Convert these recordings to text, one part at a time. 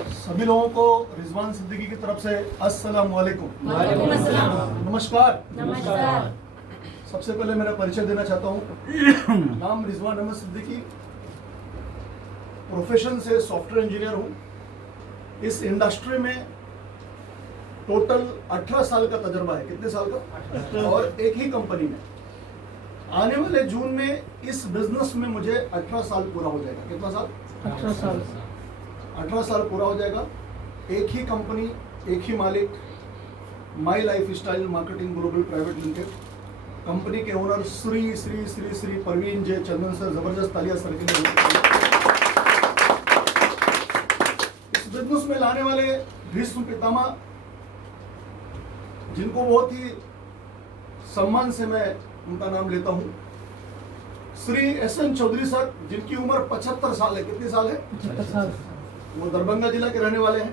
सभी लोगों को रिजवान सिद्दीकी की तरफ से अस्सलाम वालेकुम। वालेकुम अस्सलाम। नमस्कार। नमस्कार। सबसे पहले मेरा परिचय देना चाहता हूँ। नाम रिजवान अहमद सिद्दीकी, प्रोफेशन से सॉफ्टवेयर इंजीनियर हूँ। इस इंडस्ट्री में टोटल 18 साल का तजर्बा है। कितने साल का? और एक ही कंपनी में। आने वाले जून में इस बिजनेस में मुझे 18 साल पूरा हो जाएगा। कितना साल? 18 साल। 18 साल पूरा हो जाएगा। एक ही कंपनी, एक ही मालिक, my life style marketing global private limited. Company के ओनर श्री श्री श्री श्री परवीन जे चंदन सर। जबरदस्त तालियां सर के लिए। इस बिजनेस में लाने वाले भीष्म पितामह, जिनको बहुत ही सम्मान से मैं उनका नाम लेता हूं, श्री एस.एन. चौधरी सर, जिनकी उम्र 75 साल है। कितनी साल है? 75 साल। वो दरभंगा जिला के रहने वाले हैं।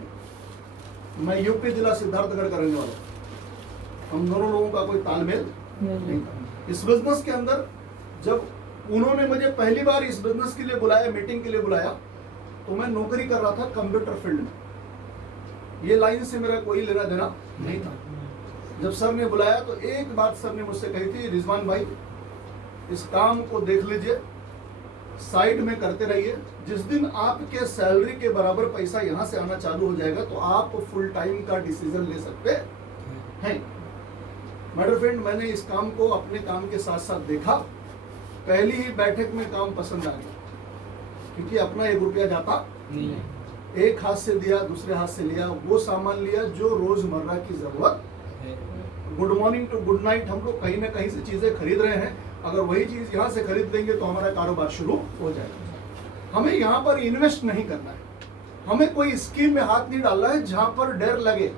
मैं यूपी जिला सिद्धार्थगढ़ का रहने वाला हूँ। हम दोनों लोगों का कोई तालमेल नहीं था। इस बिजनेस के अंदर जब उन्होंने मुझे पहली बार इस बिजनेस के लिए बुलाया, मीटिंग के लिए बुलाया, तो मैं नौकरी कर रहा था कंप्यूटर फील्ड में। ये लाइन से मेरा कोई लेना देना नहीं था। जब सर ने बुलाया तो एक बात सर ने मुझसे कही थी, रिजवान भाई, इस काम को देख लीजिए, साइड में करते रहिए। जिस दिन आपके सैलरी के बराबर पैसा यहाँ से आना चालू हो जाएगा तो आप फुल टाइम का डिसीजन ले सकते हैं। मैडर फ्रेंड, मैंने इस काम को अपने काम के साथ साथ देखा। पहली ही बैठक में काम पसंद आ गया, क्योंकि अपना 1 रुपया जाता नहीं है। एक हाथ से दिया, दूसरे हाथ से लिया, वो सामान लिया जो रोजमर्रा की जरूरत। Good morning to good night, हम लोग कहीं ना कहीं से चीजें खरीद रहे हैं। अगर वही चीज यहाँ से खरीद देंगे तो हमारा कारोबार शुरू हो जाएगा। हमें यहाँ पर इन्वेस्ट नहीं करना है। हमें कोई स्कीम में हाथ नहीं डालना है जहां पर डर लगे।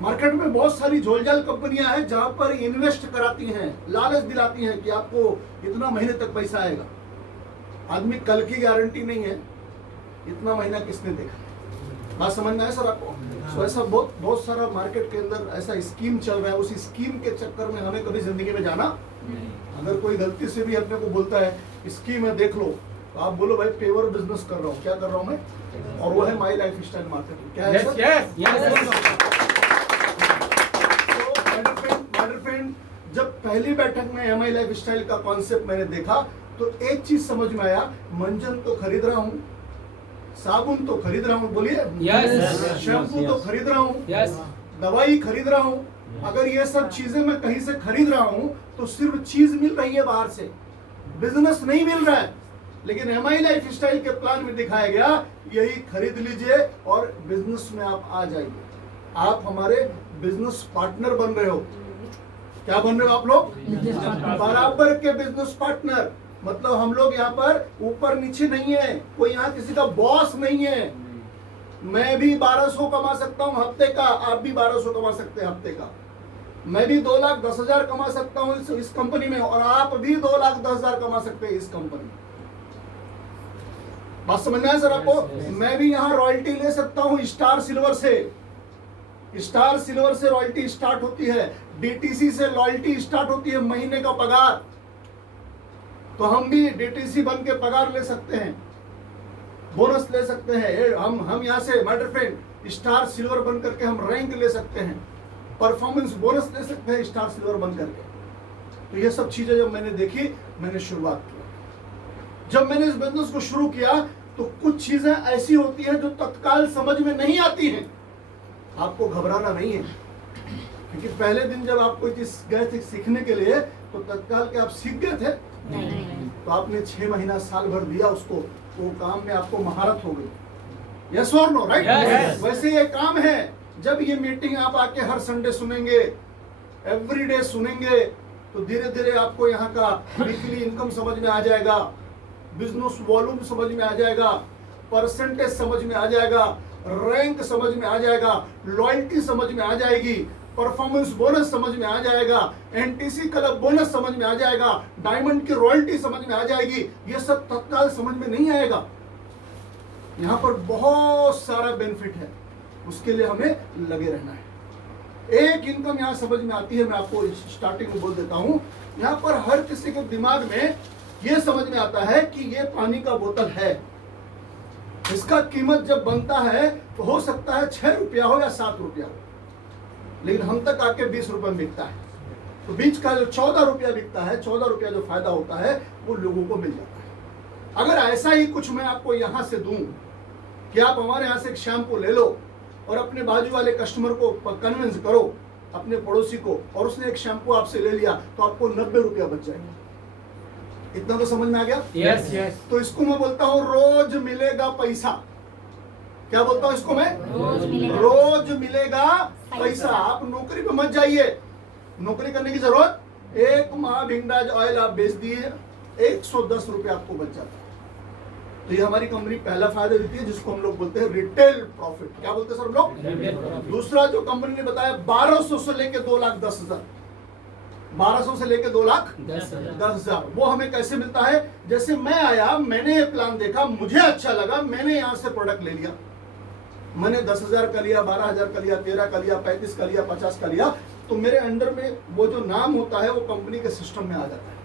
मार्केट में बहुत सारी झोलझाल कंपनियां हैं जहां पर इन्वेस्ट कराती हैं, लालच दिलाती हैं कि आपको इतना महीने तक पैसा आएगा। आदमी कल की गारंटी नहीं है। इतना महीना किसने देखा? बात समझ में आया सर आपको? तो ऐसा बहुत सारा मार्केट के अंदर ऐसा स्कीम चल रहा है। उस स्कीम के चक्कर में हमें कभी जिंदगी में जाना नहीं। अगर कोई गलती से भी अपने को बोलता है स्कीम है देख लो, तो आप बोलो भाई पेवर बिजनेस कर रहा हूँ। क्या कर रहा हूँ मैं? और वो है माई लाइफ स्टाइल मार्केटिंग। क्या है सर? जब पहली बैठक में माई लाइफ स्टाइल का कॉन्सेप्ट मैंने देखा तो एक चीज समझ में आया, मंजन तो खरीद रहा हूँ, साबुन तो खरीद रहा हूँ, बोलिए शैम्पू तो खरीद रहा हूँ, दवाई खरीद रहा हूँ। अगर ये सब चीजें मैं कहीं से खरीद रहा हूँ तो सिर्फ चीज मिल रही है बाहर से, बिजनेस नहीं मिल रहा है। लेकिन एमआई लाइफ स्टाइल के प्लान में दिखाया गया, यही खरीद लीजिए और बिजनेस में आप आ जाइए। आप हमारे बिजनेस पार्टनर बन रहे हो। क्या बन रहे हो आप लोग? बराबर के बिजनेस पार्टनर। मतलब हम लोग यहाँ पर ऊपर नीचे नहीं है, कोई यहाँ किसी का बॉस नहीं है। मैं भी 1200 कमा सकता हूँ हफ्ते का, आप भी 1200 कमा सकते हैं हफ्ते का। मैं भी 2,10,000 कमा सकता हूँ इस कंपनी में, और आप भी 2,10,000 कमा सकते हैं इस कंपनी में। बात समझ में आया सर आपको? मैं भी यहाँ रॉयल्टी ले सकता हूँ स्टार सिल्वर से। स्टार सिल्वर से रॉयल्टी स्टार्ट होती है, डीटीसी से रॉयल्टी स्टार्ट होती है, महीने का पगार। तो हम भी डीटीसी बन के पगार ले सकते हैं, बोनस ले सकते हैं। हम यहाँ से मैटर फ्रेंड स्टार सिल्वर बन करके हम रैंक ले सकते हैं, परफॉर्मेंस बोनस ले सकते हैं स्टार सिल्वर बन करके। तो ये सब चीजें जब मैंने देखी, मैंने शुरुआत की। जब मैंने इस बिजनेस को शुरू किया तो कुछ चीजें ऐसी होती हैं जो तत्काल समझ में नहीं आती हैं। आपको घबराना नहीं है, क्योंकि पहले दिन जब आप कोई चीज गए थे सीखने के लिए तो तत्काल के आप सीख गए थे नहीं। तो आपने 6 महीना साल भर दिया उसको, वो काम में आपको महारत हो गई। यस और नो? राइट। वैसे ये काम है, जब ये मीटिंग आप आके हर संडे सुनेंगे, एवरीडे सुनेंगे, तो धीरे धीरे आपको यहाँ का वीकली इनकम समझ में आ जाएगा, बिजनेस वॉल्यूम समझ में आ जाएगा, परसेंटेज समझ में आ जाएगा, रैंक समझ में आ जाएगा, लॉयल्टी समझ में आ जाएगी, परफॉर्मेंस बोनस समझ में आ जाएगा, एनटीसी क्लब बोनस समझ में आ जाएगा, डायमंड की रॉयल्टी समझ में आ जाएगी। ये सब तत्काल समझ में नहीं आएगा। यहाँ पर बहुत सारा बेनिफिट है, उसके लिए हमें लगे रहना है। एक इनकम यहाँ समझ में आती है, मैं आपको स्टार्टिंग में बोल देता हूँ। यहाँ पर हर किसी के दिमाग में ये समझ में आता है कि ये पानी का बोतल है, इसका कीमत जब बनता है तो हो सकता है 6 रुपया हो या 7 रुपया हो, लेकिन हम तक आके 20 रुपए में बिकता है। तो बीच का जो 14 रुपया बिकता है, 14 रुपया जो फायदा होता है वो लोगों को मिल जाता है। अगर ऐसा ही कुछ मैं आपको यहां से दूं कि आप हमारे यहां से एक शैम्पू ले लो और अपने बाजू वाले कस्टमर को कन्विंस करो, अपने पड़ोसी को, और उसने एक शैम्पू आपसे ले लिया तो आपको 90 रुपया बच जाएगा। इतना तो समझ में आ गया? Yes yes. तो इसको मैं बोलता हूं रोज मिलेगा पैसा। क्या बोलता हूं इसको मैं? रोज मिलेगा पैसा। आप नौकरी पे मत जाइए, नौकरी करने की जरूरत, एक माह भिंगराज ऑयल आप बेच दिए, 110 रुपया आपको बच जाता है। तो ये हमारी कंपनी पहला फायदा देती है, जिसको हम लोग बोलते हैं रिटेल प्रॉफिट। क्या बोलते हैं सर हम लोग? दूसरा जो कंपनी ने बताया 1200 से लेके 2,10,000, 1200 से लेके 2,10,000, वो हमें कैसे मिलता है? जैसे मैं आया, मैंने ये प्लान देखा, मुझे अच्छा लगा, मैंने यहां से प्रोडक्ट ले लिया, मैंने 10,000 का लिया, 12,000 का लिया, 13 का लिया, 35 का लिया, 50 का लिया, तो मेरे अंडर में वो जो नाम होता है वो कंपनी के सिस्टम में आ जाता है।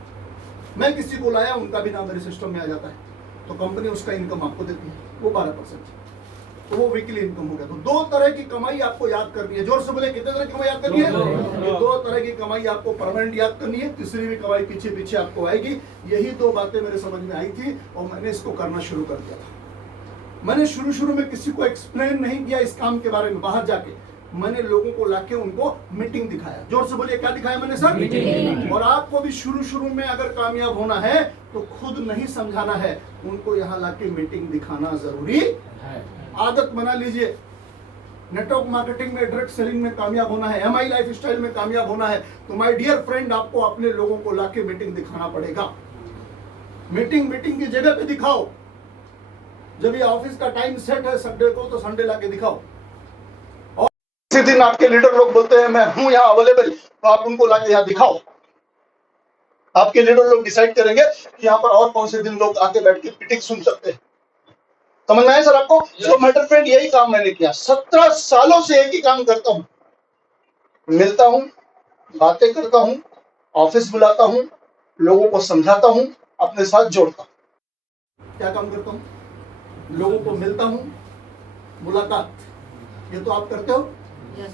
मैं किसी को लाया, उनका भी नाम मेरे सिस्टम में आ जाता है, तो कंपनी उसका इनकम आपको देती है, वो 12%, तो वो वीकली इनकम हो गया। तो 2 तरह की कमाई आपको याद करनी है। जोर से बोले, कितने तरह की कमाई याद करनी है? 2 तरह की कमाई आपको परमानेंट याद करनी है, तीसरी भी कमाई पीछे पीछे आपको आएगी। यही 2 बातें मेरे समझ में आई थी और मैंने इसको करना शुरू कर दिया था। मैंने शुरू में किसी को एक्सप्लेन नहीं किया इस काम के बारे में, बाहर जाके मैंने लोगों को लाके उनको मीटिंग दिखाया। जोर से बोलिए, क्या दिखाया मैंने सर? मीटिंग। और आपको भी शुरू में अगर कामयाब होना है तो खुद नहीं समझाना है, उनको यहाँ लाके मीटिंग दिखाना जरूरी है। आदत बना लीजिए। नेटवर्क मार्केटिंग में, डायरेक्ट सेलिंग में कामयाब होना है, MI लाइफ स्टाइल में कामयाब होना है, तो माय डियर फ्रेंड, आपको अपने लोगों को लाके मीटिंग दिखाना पड़ेगा। मीटिंग की जगह पे दिखाओ। जब ये ऑफिस का टाइम सेट है संडे को, तो संडे लाके दिखाओ। और इसी दिन आपके लीडर लोग बोलते हैं मैं हूं यहाँ अवेलेबल, तो आप उनको लाके यहाँ दिखाओ। आपके लीडर लोग डिसाइड करेंगे कि यहाँ पर और कौन से दिन लोग आके बैठ के मीटिंग सुन सकते हैं। समझ में आया सर आपको? तो मैटर फ्रेंड, यही काम मैंने किया। 17 सालों से एक ही काम करता हूं, मिलता हूं, बातें करता हूं, ऑफिस बुलाता हूं, लोगों को समझाता हूं, अपने साथ जोड़ता हूं। क्या काम करता हूं? लोगों को मिलता हूं, मुलाकात, ये तो आप करते हो।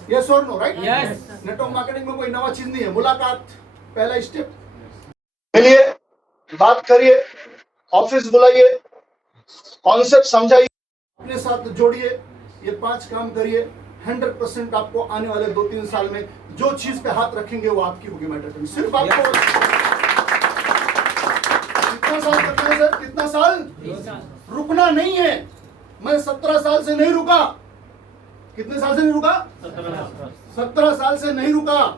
यस और no? Right? Yes. Network marketing में कोई नवा चीज नहीं है, मुलाकात पहला स्टेप। मिलिए, बात करिए, ऑफिस बुलाइए, कॉन्सेप्ट समझाइए, अपने साथ जोड़िए, ये 5 काम करिए। 100% आपको आने वाले 2-3 साल में जो चीज पे हाथ रखेंगे वो आपकी होगी। मैटर सिर्फ आपको कितना साल करना है सर? कितना साल? रुकना नहीं है। मैं 17 साल से नहीं रुका। कितने साल से नहीं रुका? 17 साल से नहीं रुका।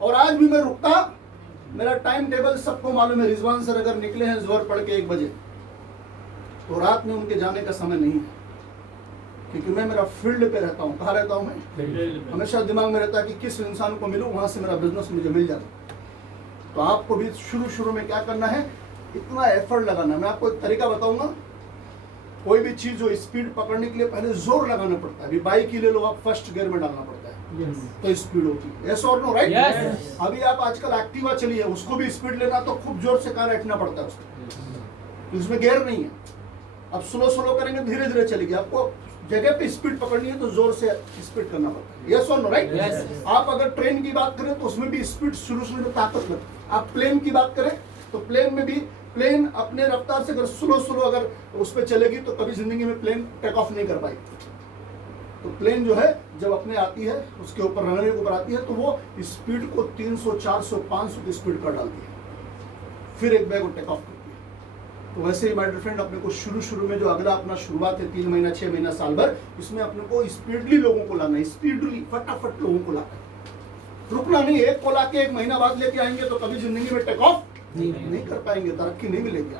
और आज भी मैं रुकता। मेरा टाइम टेबल सबको मालूम है। रिजवान सर अगर निकले हैं जोर पढ़ के 1 बजे, तो रात में उनके जाने का समय नहीं है, क्योंकि मैं मेरा फील्ड पे रहता हूँ। कहाँ रहता हूँ मैं? हमेशा दिमाग में रहता है कि किस इंसान को मिलूँ, वहां से मेरा बिजनेस मुझे मिल जाता। तो आपको भी शुरू में क्या करना है? इतना एफर्ट लगाना। मैं आपको एक तरीका बताऊंगा। कोई भी चीज जो स्पीड पकड़ने के लिए पहले जोर लगाना पड़ता है। अभी बाइक ही ले लो, आप फर्स्ट गियर में डालना पड़ता है, तो स्पीड होती है। यस और नो? राइट? अभी आप आजकल एक्टिवा चली है, उसको भी स्पीड लेना तो खूब जोर से कार बैठना पड़ता है उसको, उसमें गियर नहीं है। अब स्लो करेंगे, धीरे धीरे चलेगी। आपको जगह पे स्पीड पकड़नी है तो जोर से स्पीड करना पड़ता है। यस और नो? राइट? आप अगर ट्रेन की बात करें तो उसमें भी स्पीड शुरू में ताकत लगती है। आप प्लेन की बात करें तो प्लेन में भी, प्लेन अपने रफ्तार से अगर स्लो अगर उस पर चलेगी तो कभी जिंदगी में प्लेन टेक ऑफ नहीं कर पाएगी। तो प्लेन जो है जब अपने आती है, उसके ऊपर रनवे के ऊपर आती है, तो वो स्पीड को 300, 400, 500 की स्पीड कर डालती है, फिर एक बैग को टेक ऑफ करती है। तो वैसे ही माय डियर फ्रेंड, अपने को शुरू में जो अगला अपना शुरुआत है 3 महीना, 6 महीना, साल भर, इसमें अपने को स्पीडली लोगों को लाना है, स्पीडली फटाफट लोगों को लाना है। रुकना नहीं। एक को लाके 1 महीना बाद लेके आएंगे तो कभी जिंदगी में टेक ऑफ नहीं कर पाएंगे, तरक्की नहीं मिलेगी।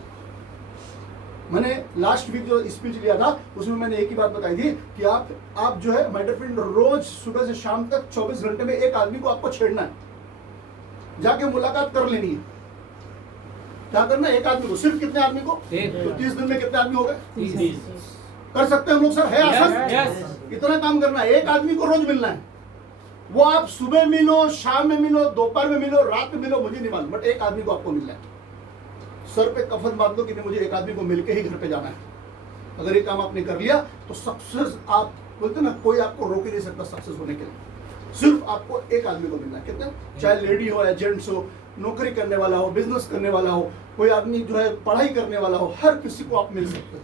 मैंने लास्ट वीक जो स्पीच लिया था उसमें मैंने एक ही बात बताई थी कि आप जो है माय डियर फ्रेंड, रोज सुबह से शाम तक 24 घंटे में एक आदमी को आपको छेड़ना है, जाके मुलाकात कर लेनी है। क्या करना है? एक आदमी को। सिर्फ कितने आदमी को? तो 30 दिन में कितने आदमी हो गए? 30। कर सकते हैं हम लोग सर? है आसान? इतना काम करना है। एक आदमी को रोज मिलना है। वो आप सुबह मिलो, शाम में मिलो, दोपहर में मिलो, रात में मिलो, मुझे नहीं मालूम, बट एक आदमी को आपको मिलना है। सर पे कफन बांध दो कि नहीं, मुझे एक आदमी को मिलके ही घर पे जाना है। अगर ये काम आपने कर लिया तो सक्सेस, आप बोलते ना, कोई आपको रोक ही नहीं सकता सक्सेस होने के लिए। सिर्फ आपको एक आदमी को मिलना है, कितना, चाहे लेडी हो या जेंट्स हो, नौकरी करने वाला हो, बिजनेस करने वाला हो, कोई आदमी जो है पढ़ाई करने वाला हो, हर किसी को आप मिल सकते हो।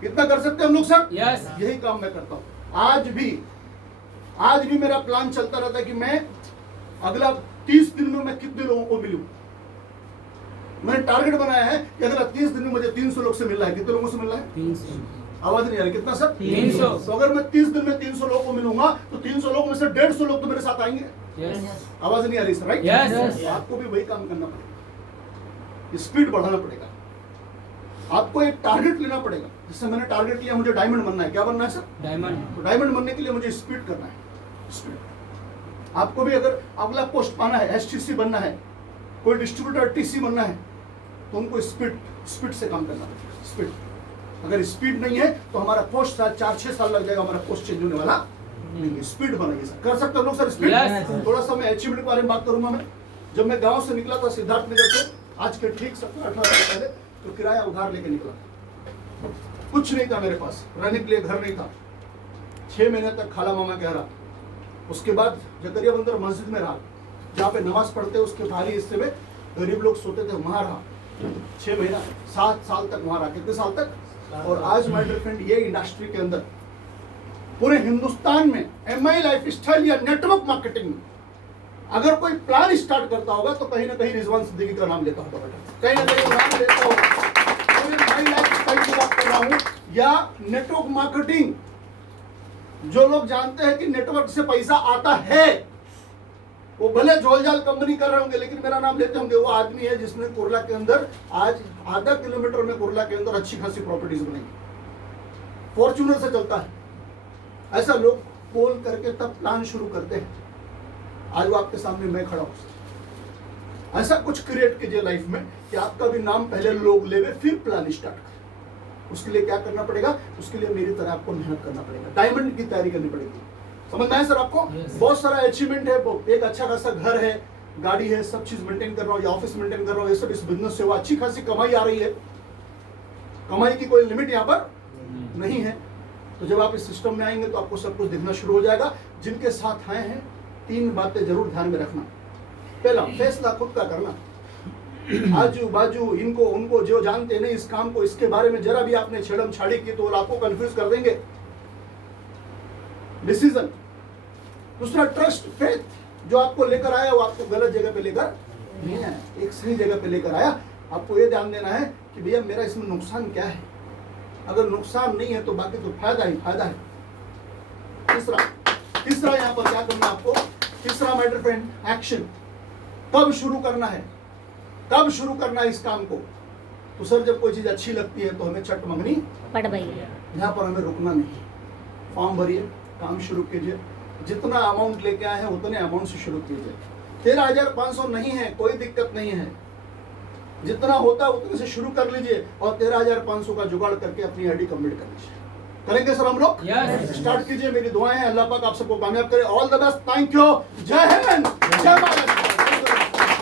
कितना कर सकते हैं हम लोग सर? यस। यही काम मैं करता हूँ। आज भी मेरा प्लान चलता रहता है कि मैं अगला 30 दिन में मैं कितने लोगों को मिलूं। मैंने टारगेट बनाया है कि अगला 30 दिन में मुझे 300 लोग से मिलना है। कितने लोगों से मिलना है? 300। आवाज नहीं आ रही, कितना सर? 300। तो अगर मैं 30 दिन में 300 लोगों को मिलूंगा तो 300 लोग में से 150 लोग तो मेरे साथ आएंगे। यस। आवाज नहीं आ रही सर? राइट? Yes. आपको भी वही काम करना पड़ेगा, स्पीड बढ़ाना पड़ेगा, आपको एक टारगेट लेना पड़ेगा। जैसे मैंने टारगेट लिया, मुझे डायमंड बनना है। क्या बनना है सर? डायमंड। तो डायमंड बनने के लिए मुझे स्पीड करना है, स्पीड। आपको भी अगर अगला पोस्ट पाना है, एसटीसी बनना है, कोई डिस्ट्रीब्यूटर टीसी बनना है, तो उनको स्पीड से काम करना है, स्पीड। अगर स्पीड नहीं है तो हमारा पोस्ट 4-6 साल लग जाएगा, हमारा पोस्ट चेंज होने वाला नहीं है। स्पीड बनाइए सर। कर सकते हो लोग सर स्पीड? Yes. थोड़ा सा मैं अचीवमेंट के बारे में बात करूंगा। मैं जब मैं गांव से निकला था सिद्धार्थ नगर से, आज के ठीक 17-18 साल पहले, तो किराया उधार लेके निकला, कुछ नहीं था मेरे पास, रहने के लिए घर नहीं था। 6 महीने तक खाला मामा कह रहा। उसके बाद जकरिया बंदर मस्जिद में रहा, जहाँ पे नमाज पढ़ते उसके बाहरी हिस्से में गरीब लोग सोते थे, वहां रहा 6 महीना, 7 साल तक वहां रहा। कितने साल तक? और आज माय डियर फ्रेंड, ये इंडस्ट्री के अंदर पूरे हिंदुस्तान में MI लाइफस्टाइल या नेटवर्क मार्केटिंग में अगर कोई प्लान स्टार्ट करता होगा तो कहीं ना कहीं रिजवान सिद्दीकी का नाम लेता होगा बेटा, कहीं ना कहीं वो नाम लेता होगा। और MI लाइफस्टाइल की बात कर रहा हूं, या नेटवर्क मार्केटिंग। जो लोग जानते हैं कि नेटवर्क से पैसा आता है, वो भले झोलझाल कंपनी कर रहे होंगे लेकिन मेरा नाम लेते होंगे। वो आदमी है जिसने कुर्ला के अंदर आज आधा किलोमीटर में कुर्ला के अंदर अच्छी खासी प्रॉपर्टीज बनाई, फॉर्च्यूनर से चलता है। ऐसा लोग बोल करके तब प्लान शुरू करते हैं। आज वो आपके सामने मैं खड़ा हूं। ऐसा कुछ क्रिएट कीजिए लाइफ में कि आपका भी नाम पहले लोग लेवे, फिर प्लान स्टार्ट करें। उसके लिए क्या करना पड़ेगा? उसके लिए मेरी तरह आपको मेहनत करना पड़ेगा, डायमंड की तैयारी करनी पड़ेगी। समझ में आया सर आपको? Yes. बहुत सारा अचीवमेंट है, एक अच्छा खासा घर है, गाड़ी है, सब चीज मेंटेन कर रहा हूँ, या ऑफिस मेंटेन कर रहा हूँ, ये सब इस बिजनेस से हुआ, अच्छी खासी कमाई आ रही है। कमाई की कोई लिमिट यहाँ पर नहीं है। तो जब आप इस सिस्टम में आएंगे तो आपको सब कुछ दिखना शुरू हो जाएगा। जिनके साथ आए हैं 3 बातें जरूर ध्यान में रखना। पहला, फैसला खुद का करना। आजू बाजू इनको उनको जो जानते नहीं इस काम को, इसके बारे में जरा भी आपने छेड़म छाड़ी की तो वो आपको कंफ्यूज कर देंगे। डिसीजन। दूसरा, ट्रस्ट, फेथ। जो आपको लेकर आया वो आपको गलत जगह पे लेकर नहीं आया, एक सही जगह पे लेकर आया। आपको ये ध्यान देना है कि भैया मेरा इसमें नुकसान क्या है। अगर नुकसान नहीं है तो बाकी तो फायदा ही फायदा है। तीसरा यहाँ पर क्या करना आपको? तीसरा माय डियर फ्रेंड, एक्शन। कब शुरू करना है, कब शुरू करना है इस काम को? तो सर जब कोई चीज अच्छी लगती है तो हमें चट मंगनी पड़ भैया। यहाँ पर हमें रुकना नहीं। फॉर्म भरिए, काम शुरू कीजिए, जितना अमाउंट लेके आए हैं उतने अमाउंट से शुरू कीजिए। 13,500 नहीं है, कोई दिक्कत नहीं है, जितना होता है उतने से शुरू कर लीजिए और 13,500 का जुगाड़ करके अपनी आईडी कंप्लीट कर लीजिए। करेंगे सर हम लोग? Yes. स्टार्ट कीजिए। मेरी दुआएं हैं, अल्लाह पाक आप सबको कामयाब करे। All the best, thank you, जय हिंद, जय भारत।